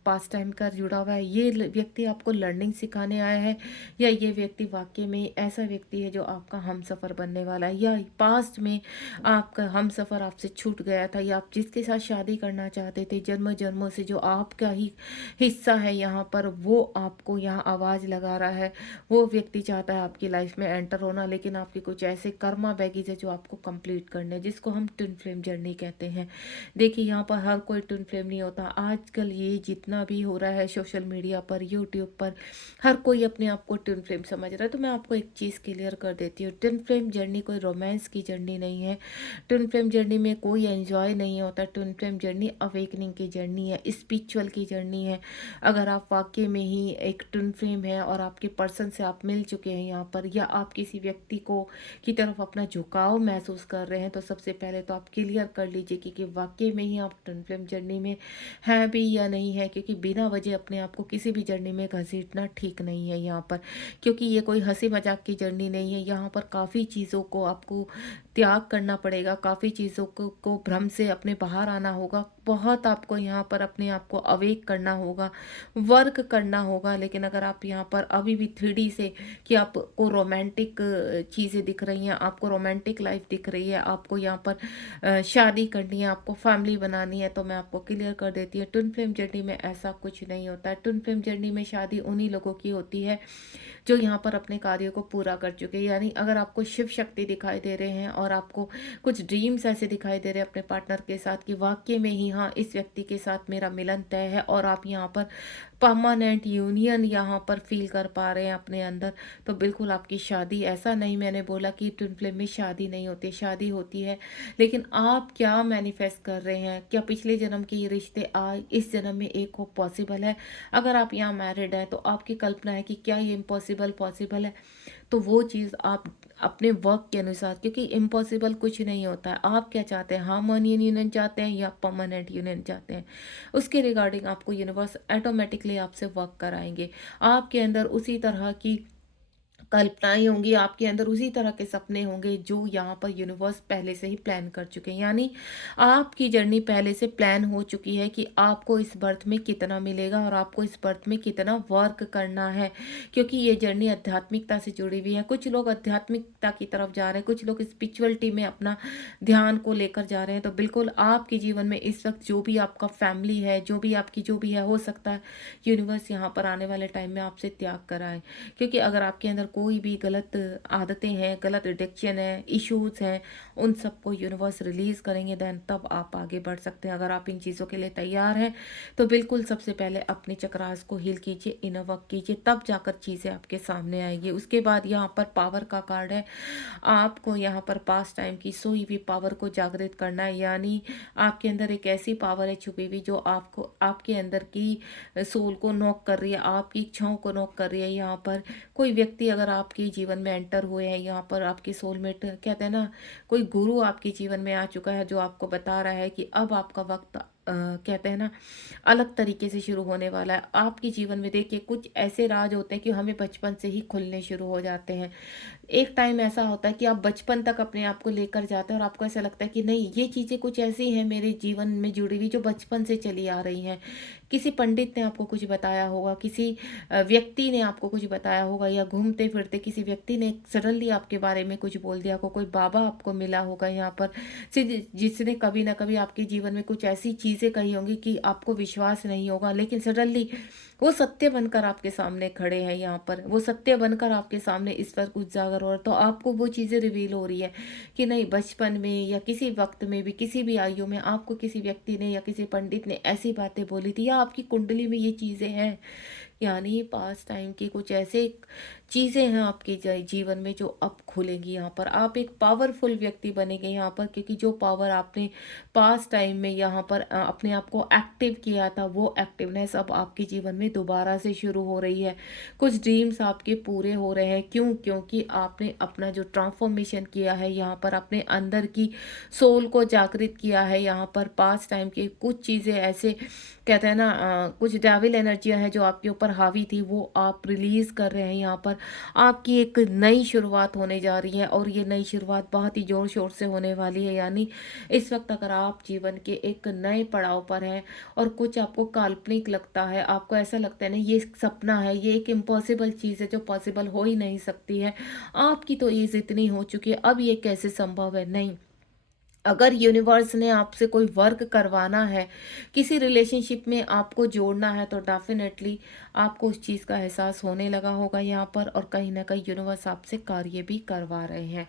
पास टाइम का जुड़ा हुआ है, ये व्यक्ति आपको लर्निंग सिखाने आया है, या ये व्यक्ति वाकई में ऐसा व्यक्ति है जो आपका हमसफ़र बनने वाला है, या पास्ट में आपका हमसफ़र आपसे छूट गया था, या आप जिसके साथ शादी करना चाहते थे जन्म जन्मों से जो आपका ही हिस्सा है यहाँ पर, वो आपको यहाँ आवाज़ लगा रहा है, वो व्यक्ति चाहता है आपकी लाइफ में एंटर होना, लेकिन आपके कुछ ऐसे कर्मा बैगेज है जो आपको कंप्लीट करने हैं, जिसको हम ट्विन फ्लेम जर्नी कहते हैं। देखिए यहाँ पर हर कोई ट्विन फ्लेम नहीं होता। आजकल ये जितना भी हो रहा है सोशल मीडिया पर, यूट्यूब पर, हर कोई अपने आप को ट्विन फ्लेम समझ रहा है। तो मैं आपको एक चीज़ क्लियर कर देती हूँ, ट्विन फ्लेम जर्नी कोई रोमांस की जर्नी नहीं है। ट्विन फ्लेम जर्नी में कोई एंजॉय नहीं होता। ट्विन फ्लेम जर्नी अवेकनिंग की जर्नी है, स्पिरिचुअल की जर्नी है। अगर आप वाकई में ही एक ट्विन फ्लेम है और आपके पर्सन से आप मिल चुके हैं यहाँ पर, या आप किसी व्यक्ति को की तरफ अपना झुकाव महसूस कर रहे हैं, तो सबसे पहले तो आप क्लियर कर लीजिए कि वाकई में ही आप ट्विन फ्लेम जर्नी में हैं भी या नहीं है, क्योंकि बिना वजह अपने आप को किसी भी जर्नी में घसीटना ठीक नहीं है यहाँ पर, क्योंकि ये कोई हंसी मजाक की जर्नी नहीं है। यहाँ पर काफ़ी चीज़ों को आपको त्याग करना पड़ेगा, काफ़ी चीज़ों को भ्रम से अपने बाहर आना होगा, बहुत आपको यहाँ पर अपने आप को अवेक करना होगा, वर्क करना होगा। लेकिन अगर आप यहाँ पर अभी भी 3D से कि आपको रोमांटिक चीज़ें दिख रही हैं, आपको रोमांटिक लाइफ दिख रही है, आपको यहाँ पर शादी करनी है, आपको फैमिली बनानी है, तो मैं आपको क्लियर कर देती हूँ, ट्विन फ्लेम जर्नी में ऐसा कुछ नहीं होता है। ट्विन फ्लेम जर्नी में शादी उन्हीं लोगों की होती है जो यहाँ पर अपने कार्यों को पूरा कर चुके हैं। यानी अगर आपको शिव शक्ति दिखाई दे रहे हैं और आपको कुछ ड्रीम्स ऐसे दिखाई दे रहे हैं अपने पार्टनर के साथ कि वाकई में ही हाँ इस व्यक्ति के साथ मेरा मिलन तय है, और आप यहाँ पर परमानेंट यूनियन यहाँ पर फील कर पा रहे हैं अपने अंदर, तो बिल्कुल आपकी शादी, ऐसा नहीं मैंने बोला कि ट्विन फ्लेम में शादी नहीं होती, शादी होती है। लेकिन आप क्या मैनिफेस्ट कर रहे हैं, क्या पिछले जन्म के ये रिश्ते आज इस जन्म में एक हो पॉसिबल है? अगर आप यहाँ मैरिड हैं तो आपकी कल्पना है कि क्या ये इम्पॉसिबल पॉसिबल है, तो वो चीज़ आप अपने वर्क के अनुसार, क्योंकि इम्पॉसिबल कुछ नहीं होता है। आप क्या चाहते हैं, हार्मोनियन यूनियन चाहते हैं या परमानेंट यूनियन चाहते हैं, उसके रिगार्डिंग आपको यूनिवर्स ऑटोमेटिकली आपसे वर्क कराएंगे। आपके अंदर उसी तरह की कल्पनाएँ होंगी, आपके अंदर उसी तरह के सपने होंगे जो यहाँ पर यूनिवर्स पहले से ही प्लान कर चुके हैं। यानी आपकी जर्नी पहले से प्लान हो चुकी है कि आपको इस बर्थ में कितना मिलेगा और आपको इस बर्थ में कितना वर्क करना है, क्योंकि ये जर्नी आध्यात्मिकता से जुड़ी हुई है। कुछ लोग आध्यात्मिकता की तरफ जा रहे हैं, कुछ लोग स्पिरिचुअलिटी में अपना ध्यान को लेकर जा रहे हैं। तो बिल्कुल आपके जीवन में इस वक्त जो भी आपका फैमिली है, जो भी आपकी जो भी है, हो सकता है यूनिवर्स यहाँ पर आने वाले टाइम में आपसे त्याग कराए, क्योंकि अगर आपके अंदर कोई भी गलत आदतें हैं, गलत एडिक्शन है, इश्यूज हैं, उन सबको यूनिवर्स रिलीज़ करेंगे, देन तब आप आगे बढ़ सकते हैं। अगर आप इन चीज़ों के लिए तैयार हैं तो बिल्कुल सबसे पहले अपने चक्रास को हील कीजिए, इनर वर्क कीजिए, तब जाकर चीज़ें आपके सामने आएगी। उसके बाद यहाँ पर पावर का कार्ड है, आपको यहाँ पर पास टाइम की सोई हुई पावर को जागृत करना है। यानी आपके अंदर एक ऐसी पावर है छुपी हुई जो आपको आपके अंदर की सोल को नॉक कर रही है, आपकी इच्छाओं को नॉक कर रही है। यहाँ पर कोई व्यक्ति अगर आपके जीवन में एंटर हुए हैं, यहाँ पर आपके सोलमेट कहते हैं ना, कोई गुरु आपके जीवन में आ चुका है जो आपको बता रहा है कि अब आपका वक्त कहते हैं ना अलग तरीके से शुरू होने वाला है आपके जीवन में। देखिए कुछ ऐसे राज होते हैं कि हमें बचपन से ही खुलने शुरू हो जाते हैं। एक टाइम ऐसा होता है कि आप बचपन तक अपने आप को लेकर जाते हैं और आपको ऐसा लगता है कि नहीं, ये चीज़ें कुछ ऐसी हैं मेरे जीवन में जुड़ी हुई जो बचपन से चली आ रही हैं। किसी पंडित ने आपको कुछ बताया होगा, किसी व्यक्ति ने आपको कुछ बताया होगा, या घूमते फिरते किसी व्यक्ति ने सडनली आपके बारे में कुछ बोल दिया होगा, कोई बाबा आपको मिला होगा यहाँ पर जिसने कभी ना कभी आपके जीवन में कुछ ऐसी चीज़ें कही होंगी कि आपको विश्वास नहीं होगा, लेकिन सडनली वो सत्य बनकर आपके सामने खड़े हैं। यहाँ पर वो सत्य बनकर आपके सामने इस पर कुछ जागर हो रहा है, तो आपको वो चीज़ें रिवील हो रही है कि नहीं, बचपन में या किसी वक्त में भी, किसी भी आयु में आपको किसी व्यक्ति ने या किसी पंडित ने ऐसी बातें बोली थी, या आपकी कुंडली में ये चीज़ें हैं यानी पास टाइम की कुछ ऐसे चीज़ें हैं आपके जीवन में जो अब खुलेंगी यहाँ पर। आप एक पावरफुल व्यक्ति बनेंगे यहाँ पर, क्योंकि जो पावर आपने पास टाइम में यहाँ पर अपने आप को एक्टिव किया था, वो एक्टिवनेस अब आपके जीवन में दोबारा से शुरू हो रही है। कुछ ड्रीम्स आपके पूरे हो रहे हैं। क्यों? क्योंकि आपने अपना जो ट्रांसफॉर्मेशन किया है यहाँ पर, अपने अंदर की सोल को जागृत किया है यहाँ पर। पास टाइम के कुछ चीज़ें ऐसे कहते हैं ना, कुछ डेविल एनर्जियाँ हैं जो आपके ऊपर हावी थी, वो आप रिलीज़ कर रहे हैं यहाँ पर। आपकी एक नई शुरुआत होने जा रही है और ये नई शुरुआत बहुत ही ज़ोर शोर से होने वाली है। यानी इस वक्त अगर आप जीवन के एक नए पड़ाव पर हैं और कुछ आपको काल्पनिक लगता है, आपको ऐसा लगता है ना ये एक सपना है, ये एक इम्पॉसिबल चीज़ है जो पॉसिबल हो ही नहीं सकती है, आपकी तो एज इतनी हो चुकी है, अब ये कैसे संभव है? नहीं, अगर यूनिवर्स ने आपसे कोई वर्क करवाना है, किसी रिलेशनशिप में आपको जोड़ना है, तो डेफिनेटली आपको उस चीज़ का एहसास होने लगा होगा यहाँ पर, और कहीं न कहीं यूनिवर्स आपसे कार्य भी करवा रहे हैं।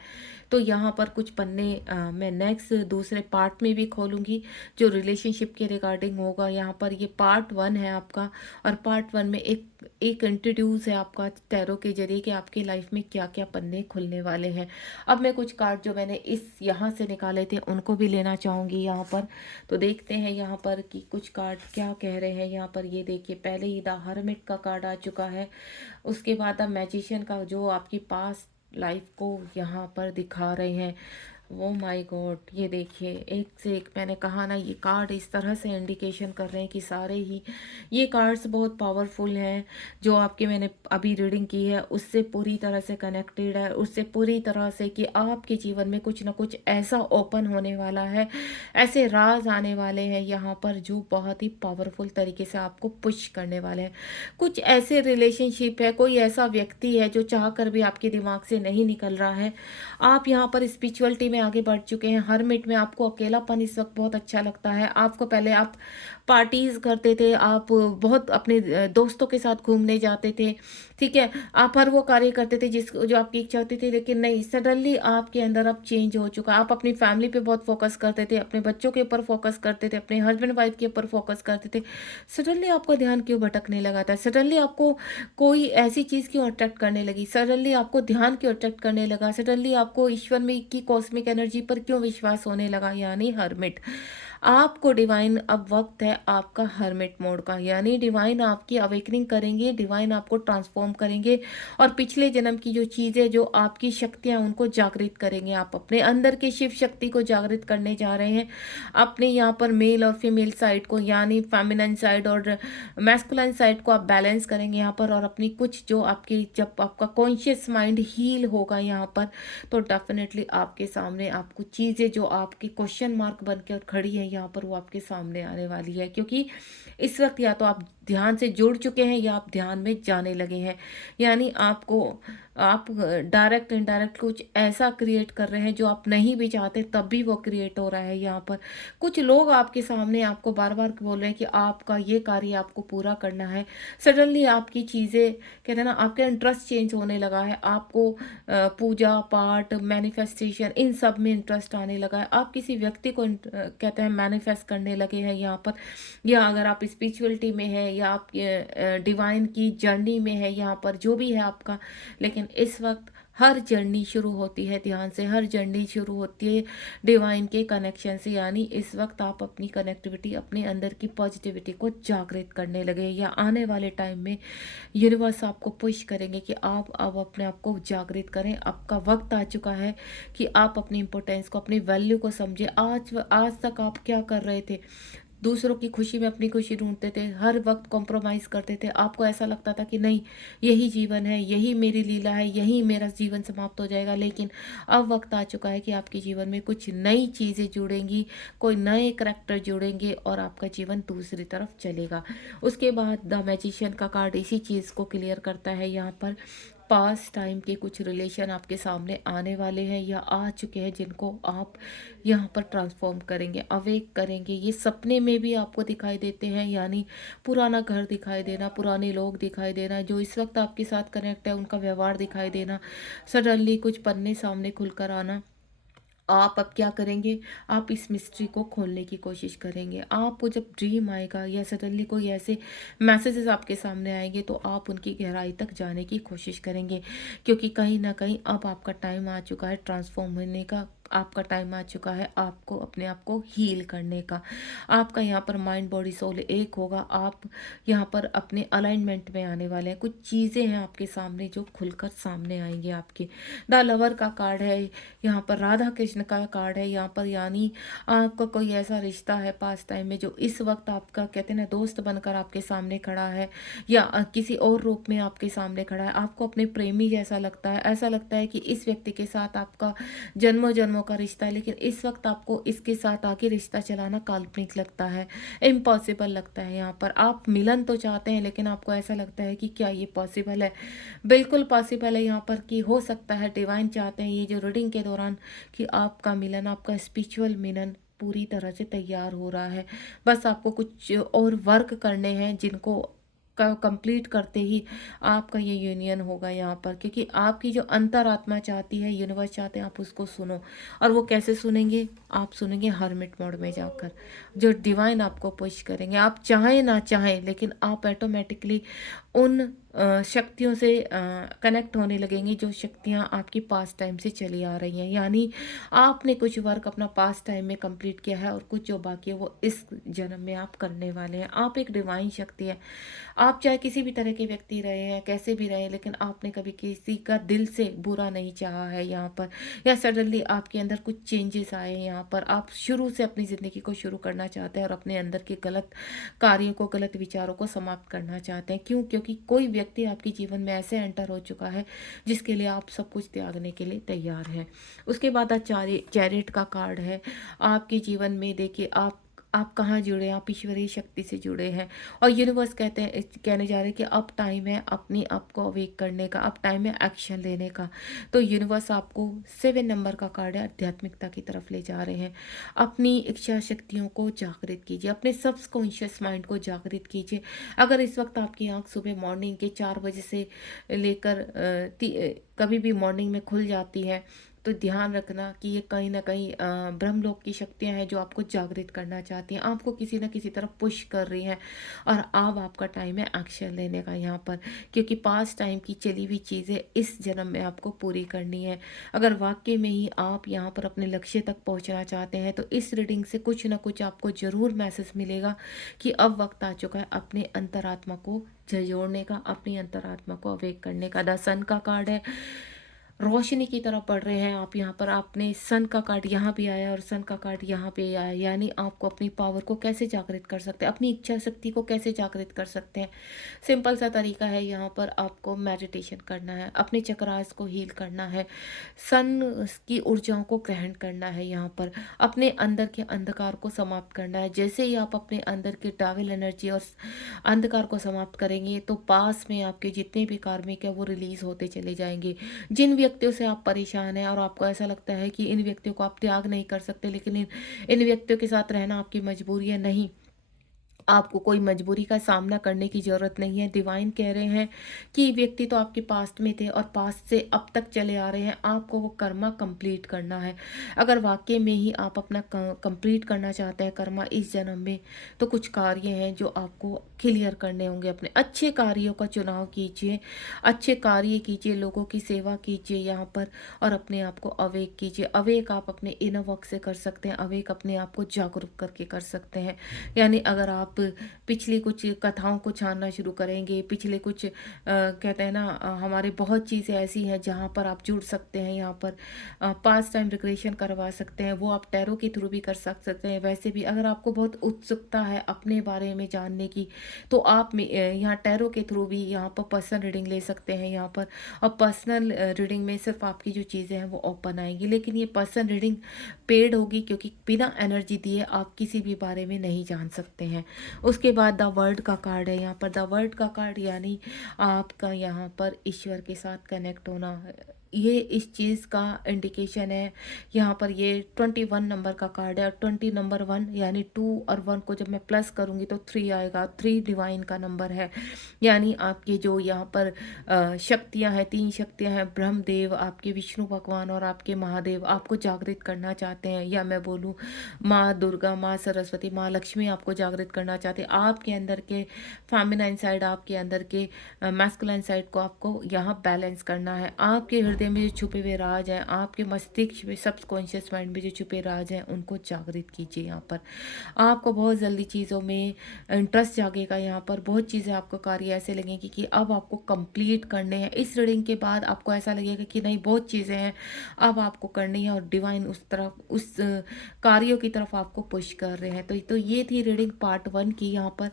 तो यहाँ पर कुछ पन्ने मैं नेक्स्ट दूसरे पार्ट में भी खोलूँगी, जो रिलेशनशिप के रिगार्डिंग होगा। यहाँ पर ये पार्ट 1 है आपका, और पार्ट 1 में एक एक इंट्रोड्यूस है आपका टैरो के ज़रिए कि आपकी लाइफ में क्या-क्या पन्ने खुलने वाले हैं। अब मैं कुछ कार्ड जो मैंने इस यहाँ से निकाले थे उनको भी लेना चाहूँगी यहाँ पर। तो देखते हैं यहाँ पर कि कुछ कार्ड क्या कह रहे हैं यहाँ पर। ये देखिए, पहले ही द हर्मिट का कार्ड आ चुका है, उसके बाद द मैजिशियन का, जो आपकी पास्ट लाइफ को यहाँ पर दिखा रहे हैं। ओ माय गॉड, ये देखिए, एक से एक, मैंने कहा ना, ये कार्ड इस तरह से इंडिकेशन कर रहे हैं कि सारे ही ये कार्ड्स बहुत पावरफुल हैं। जो आपके मैंने अभी रीडिंग की है उससे पूरी तरह से कनेक्टेड है, उससे पूरी तरह से कि आपके जीवन में कुछ ना कुछ ऐसा ओपन होने वाला है, ऐसे राज आने वाले हैं यहाँ पर जो बहुत ही पावरफुल तरीके से आपको पुश करने वाले हैं। कुछ ऐसे रिलेशनशिप है, कोई ऐसा व्यक्ति है जो चाह कर भी आपके दिमाग से नहीं निकल रहा है। आप यहाँ पर स्पिरिचुअलिटी में आगे बढ़ चुके हैं। हर्मिट में आपको अकेलापन इस वक्त बहुत अच्छा लगता है। आपको पहले आप पार्टीज़ करते थे, आप बहुत अपने दोस्तों के साथ घूमने जाते थे, ठीक है? आप हर वो कार्य करते थे जिस जो आपकी इच्छा होती थी, लेकिन नहीं, सडनली आपके अंदर अब चेंज हो चुका है। आप अपनी फैमिली पे बहुत फोकस करते थे, अपने बच्चों के ऊपर फोकस करते थे, अपने हस्बैंड वाइफ के ऊपर फोकस करते थे। सडनली आपका ध्यान क्यों भटकने लगा था? सडनली आपको कोई ऐसी चीज़ क्यों अट्रैक्ट करने लगी? सडनली आपको ध्यान क्यों अट्रैक्ट करने लगा? सडनली आपको ईश्वर में की कॉस्मिक एनर्जी पर क्यों विश्वास होने लगा? यानी हर्मिट, आपको डिवाइन, अब वक्त है आपका हर्मिट मोड का। यानी डिवाइन आपकी अवेकनिंग करेंगे, डिवाइन आपको ट्रांसफॉर्म करेंगे और पिछले जन्म की जो चीज़ें, जो आपकी शक्तियाँ, उनको जागृत करेंगे। आप अपने अंदर की शिव शक्ति को जागृत करने जा रहे हैं। अपने यहाँ पर मेल और फीमेल साइड को, यानी फेमिनिन साइड और मैस्कुलाइन साइड को आप बैलेंस करेंगे यहाँ पर, और अपनी कुछ जो आपकी, जब आपका कॉन्शियस माइंड हील होगा यहाँ पर, तो डेफिनेटली आपके सामने आपको चीज़ें जो आपकी क्वेश्चन मार्क बन के खड़ी है यहाँ पर, वो आपके सामने आने वाली है। क्योंकि इस वक्त या तो आप ध्यान से जुड़ चुके हैं या आप ध्यान में जाने लगे हैं। यानी आपको, आप डायरेक्ट इनडायरेक्ट कुछ ऐसा क्रिएट कर रहे हैं जो आप नहीं भी चाहते, तब भी वो क्रिएट हो रहा है यहाँ पर। कुछ लोग आपके सामने आपको बार बार बोल रहे हैं कि आपका ये कार्य आपको पूरा करना है। सडनली आपकी चीज़ें, कहते हैं ना, आपका इंटरेस्ट चेंज होने लगा है। आपको पूजा पाठ, मैनिफेस्टेशन, इन सब में इंटरेस्ट आने लगा है। आप किसी व्यक्ति को कहते हैं मैनिफेस्ट करने लगे हैं यहाँ पर, या अगर आप स्पिरिचुअलिटी में है या आप डिवाइन की जर्नी में है यहाँ पर, जो भी है आपका। लेकिन इस वक्त हर जर्नी शुरू होती है ध्यान से, हर जर्नी शुरू होती है डिवाइन के कनेक्शन से। यानी इस वक्त आप अपनी कनेक्टिविटी, अपने अंदर की पॉजिटिविटी को जागृत करने लगे, या आने वाले टाइम में यूनिवर्स आपको पुश करेंगे कि आप अब अपने आप को जागृत करें। आपका वक्त आ चुका है कि आप अपनी इंपॉर्टेंस को, अपनी वैल्यू को समझे। आज तक आप क्या कर रहे थे? दूसरों की खुशी में अपनी खुशी ढूंढते थे, हर वक्त कॉम्प्रोमाइज़ करते थे। आपको ऐसा लगता था कि नहीं, यही जीवन है, यही मेरी लीला है, यही मेरा जीवन समाप्त हो जाएगा। लेकिन अब वक्त आ चुका है कि आपके जीवन में कुछ नई चीज़ें जुड़ेंगी, कोई नए करैक्टर जुड़ेंगे और आपका जीवन दूसरी तरफ चलेगा। उसके बाद द मैजिशियन का कार्ड इसी चीज़ को क्लियर करता है यहाँ पर। पास्ट टाइम के कुछ रिलेशन आपके सामने आने वाले हैं या आ चुके हैं, जिनको आप यहाँ पर ट्रांसफॉर्म करेंगे, अवेक करेंगे। ये सपने में भी आपको दिखाई देते हैं, यानी पुराना घर दिखाई देना, पुराने लोग दिखाई देना, जो इस वक्त आपके साथ कनेक्ट है, उनका व्यवहार दिखाई देना, सडनली कुछ पन्ने सामने खुलकर आना। आप अब क्या करेंगे, आप इस मिस्ट्री को खोलने की कोशिश करेंगे। आपको जब ड्रीम आएगा या सडनली कोई ऐसे मैसेजेस आपके सामने आएँगे, तो आप उनकी गहराई तक जाने की कोशिश करेंगे, क्योंकि कहीं न कहीं अब आपका टाइम आ चुका है ट्रांसफ़ॉर्म होने का, आपका टाइम आ चुका है आपको अपने आप को हील करने का। आपका यहाँ पर माइंड, बॉडी, सोल एक होगा, आप यहाँ पर अपने अलाइनमेंट में आने वाले हैं। कुछ चीज़ें हैं आपके सामने जो खुलकर सामने आएँगी आपके। द लवर का कार्ड है, यहाँ पर राधा कृष्ण का कार्ड है यहाँ पर, यानी आपका कोई ऐसा रिश्ता है पास्ट टाइम में जो इस वक्त आपका कहते हैं ना दोस्त बनकर आपके सामने खड़ा है, या किसी और रूप में आपके सामने खड़ा है। आपको अपने प्रेमी जैसा लगता है, ऐसा लगता है कि इस व्यक्ति के साथ आपका जन्मों जन्मों का रिश्ता है, लेकिन इस वक्त आपको इसके साथ आगे रिश्ता चलाना काल्पनिक लगता है, इम्पॉसिबल लगता है। यहाँ पर आप मिलन तो चाहते हैं, लेकिन आपको ऐसा लगता है कि क्या ये पॉसिबल है। बिल्कुल पॉसिबल है यहाँ पर कि हो सकता है डिवाइन चाहते हैं ये जो रीडिंग के दौरान कि आपका मिलन, आपका स्पिरिचुअल मिलन पूरी तरह से तैयार हो रहा है। बस आपको कुछ और वर्क करने हैं जिनको कंप्लीट करते ही आपका ये यूनियन होगा यहाँ पर, क्योंकि आपकी जो अंतरात्मा चाहती है, यूनिवर्स चाहते हैं आप उसको सुनो। और वो कैसे सुनेंगे, आप सुनेंगे हर्मिट मोड में जाकर, जो डिवाइन आपको पुश करेंगे। आप चाहें ना चाहें, लेकिन आप ऑटोमेटिकली उन शक्तियों से कनेक्ट होने लगेंगे जो शक्तियाँ आपकी पास्ट टाइम से चली आ रही हैं। यानी आपने कुछ वर्क अपना पास्ट टाइम में कंप्लीट किया है, और कुछ जो बाकी है वो इस जन्म में आप करने वाले हैं। आप एक डिवाइन शक्ति है। आप चाहे किसी भी तरह के व्यक्ति रहे हैं, कैसे भी रहे, लेकिन आपने कभी किसी का दिल से बुरा नहीं चाहा है यहाँ पर, या सडनली आपके अंदर कुछ चेंजेस आए हैं यहाँ पर। आप शुरू से अपनी ज़िंदगी को शुरू करना चाहते हैं और अपने अंदर के गलत कार्यों को, गलत विचारों को समाप्त करना चाहते हैं। क्यों? क्योंकि कोई व्यक्ति आपके जीवन में ऐसे एंटर हो चुका है जिसके लिए आप सब कुछ त्यागने के लिए तैयार हैं। उसके बाद चैरिट का कार्ड है। आपके जीवन में देखिए आप कहाँ जुड़े हैं, आप ईश्वरीय शक्ति से जुड़े हैं, और यूनिवर्स कहते हैं, कहने जा रहे हैं कि अब टाइम है अपनी आप को अवेक करने का, अब टाइम है एक्शन लेने का। तो यूनिवर्स आपको 7 नंबर का कार्ड है, आध्यात्मिकता की तरफ ले जा रहे हैं। अपनी इच्छा शक्तियों को जागृत कीजिए, अपने सबकॉन्शियस माइंड को जागृत कीजिए। अगर इस वक्त आपकी आंख सुबह मॉर्निंग के 4 बजे से लेकर कभी भी मॉर्निंग में खुल जाती है, तो ध्यान रखना कि ये कहीं न कहीं ब्रह्मलोक की शक्तियाँ हैं जो आपको जागृत करना चाहती हैं, आपको किसी न किसी तरफ पुश कर रही हैं, और अब आपका टाइम है एक्शन लेने का यहाँ पर, क्योंकि पास्ट टाइम की चली हुई चीज़ें इस जन्म में आपको पूरी करनी है। अगर वाक़ई में ही आप यहाँ पर अपने लक्ष्य तक पहुँचना चाहते हैं, तो इस रीडिंग से कुछ न कुछ आपको ज़रूर मैसेज मिलेगा कि अब वक़्त आ चुका है अपने अंतरात्मा को झंझोड़ने का, अपनी अंतरात्मा को अवेक करने का। द सन का कार्ड है, रोशनी की तरफ बढ़ रहे हैं आप यहाँ पर। आपने सन का कार्ड यहाँ भी आया और सन का कार्ड यहाँ पे आया, यानी आपको अपनी पावर को कैसे जागृत कर सकते हैं, अपनी इच्छा शक्ति को कैसे जागृत कर सकते हैं। सिंपल सा तरीका है, यहाँ पर आपको मेडिटेशन करना है, अपने चक्रास को हील करना है, सन की ऊर्जाओं को ग्रहण करना है, यहाँ पर अपने अंदर के अंधकार को समाप्त करना है। जैसे ही आप अपने अंदर की डाविल एनर्जी और अंधकार को समाप्त करेंगे, तो पास में आपके जितने भी कार्मिक है वो रिलीज होते चले जाएंगे। जिन व्यक्तियों से आप परेशान हैं और आपको ऐसा लगता है कि इन व्यक्तियों को आप त्याग नहीं कर सकते, लेकिन इन व्यक्तियों के साथ रहना आपकी मजबूरी है, नहीं, आपको कोई मजबूरी का सामना करने की ज़रूरत नहीं है। डिवाइन कह रहे हैं कि व्यक्ति तो आपके पास्ट में थे और पास्ट से अब तक चले आ रहे हैं, आपको वो कर्मा कंप्लीट करना है। अगर वाक़ई में ही आप अपना कंप्लीट करना चाहते हैं कर्मा इस जन्म में, तो कुछ कार्य हैं जो आपको क्लियर करने होंगे। अपने अच्छे कार्यों का चुनाव कीजिए, अच्छे कार्य कीजिए, लोगों की सेवा कीजिए यहाँ पर, और अपने आप को अवेक कीजिए। अवेक आप अपने इनर वर्क से कर सकते हैं, अवेक अपने आप को जागरूक करके कर सकते हैं। यानी अगर आप पिछली कुछ कथाओं को छानना शुरू करेंगे, पिछले कुछ कहते हैं ना हमारे बहुत चीज़ें ऐसी हैं जहाँ पर आप जुड़ सकते हैं, यहाँ पर पास्ट टाइम रिग्रेशन करवा सकते हैं, वो आप टैरो के थ्रू भी कर सकते हैं। वैसे भी अगर आपको बहुत उत्सुकता है अपने बारे में जानने की, तो आप यहाँ टैरो के थ्रू भी यहाँ पर पर्सनल रीडिंग ले सकते हैं यहाँ पर। और पर्सनल रीडिंग में सिर्फ आपकी जो चीज़ें हैं वो ओपन आएंगी, लेकिन ये पर्सनल रीडिंग पेड होगी, क्योंकि बिना एनर्जी दिए आप किसी भी बारे में नहीं जान सकते हैं। उसके बाद द वर्ल्ड का कार्ड है यहाँ पर। द वर्ल्ड का कार्ड यानी आपका यहाँ पर ईश्वर के साथ कनेक्ट होना, ये इस चीज़ का इंडिकेशन है। यहाँ पर ये 21 नंबर का कार्ड है और 20 नंबर 1 यानी 2 और 1 को जब मैं प्लस करूँगी तो 3 आएगा। 3 डिवाइन का नंबर है। यानी आपके जो यहाँ पर शक्तियाँ हैं, 3 शक्तियाँ हैं, ब्रह्मदेव, आपके विष्णु भगवान और आपके महादेव आपको जागृत करना चाहते हैं, या मैं बोलूँ माँ दुर्गा, माँ सरस्वती, माँ लक्ष्मी आपको जागृत करना चाहते हैं। आपके अंदर के फेमिनाइन साइड, आपके अंदर के मैस्कुलाइन साइड को आपको यहाँ बैलेंस करना है। आपके हृदय में जो छुपे हुए राज हैं, आपके मस्तिष्क में, सबकॉन्शियस माइंड में जो छुपे राज हैं, उनको जागृत कीजिए। यहाँ पर आपको बहुत जल्दी चीज़ों में इंटरेस्ट जागेगा। यहाँ पर बहुत चीज़ें आपको कार्य ऐसे लगेंगी कि अब आपको कंप्लीट करने हैं। इस रीडिंग के बाद आपको ऐसा लगेगा कि नहीं, बहुत चीज़ें हैं अब आपको करनी है, और डिवाइन उस तरफ, उस कार्यों की तरफ आपको पुश कर रहे हैं। तो ये थी रीडिंग पार्ट 1 की यहाँ पर।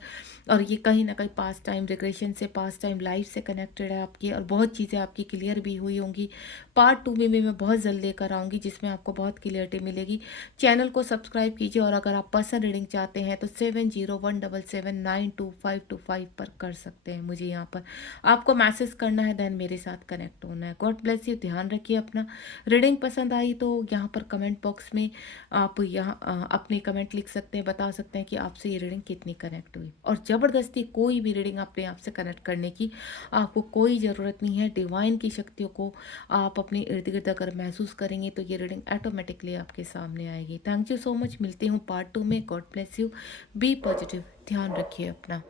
और ये कहीं ना कहीं पास्ट टाइम रिग्रेशन से, पास्ट टाइम लाइफ से कनेक्टेड है आपकी, और बहुत चीज़ें आपकी क्लियर भी हुई होंगी। पार्ट 2 में भी मैं बहुत जल्द लेकर आऊँगी, जिसमें आपको बहुत क्लियरिटी मिलेगी। चैनल को सब्सक्राइब कीजिए, और अगर आप पर्सनल रीडिंग चाहते हैं तो 7017792525 पर कर सकते हैं मुझे। यहाँ पर आपको मैसेज करना है, देन मेरे साथ कनेक्ट होना है। गॉड ब्लेस यू, ध्यान रखिए अपना। रीडिंग पसंद आई तो यहाँ पर कमेंट बॉक्स में आप यहाँ अपने कमेंट लिख सकते हैं, बता सकते हैं कि आपसे ये रीडिंग कितनी कनेक्ट हुई। और ज़बरदस्ती कोई भी रीडिंग अपने आप से कनेक्ट करने की आपको कोई ज़रूरत नहीं है। डिवाइन की शक्तियों को आप अपने इर्द गिर्द अगर महसूस करेंगे तो ये रीडिंग ऑटोमेटिकली आपके सामने आएगी। थैंक यू सो मच, मिलती हूँ पार्ट 2 में। God bless you, be positive, ध्यान रखिए अपना।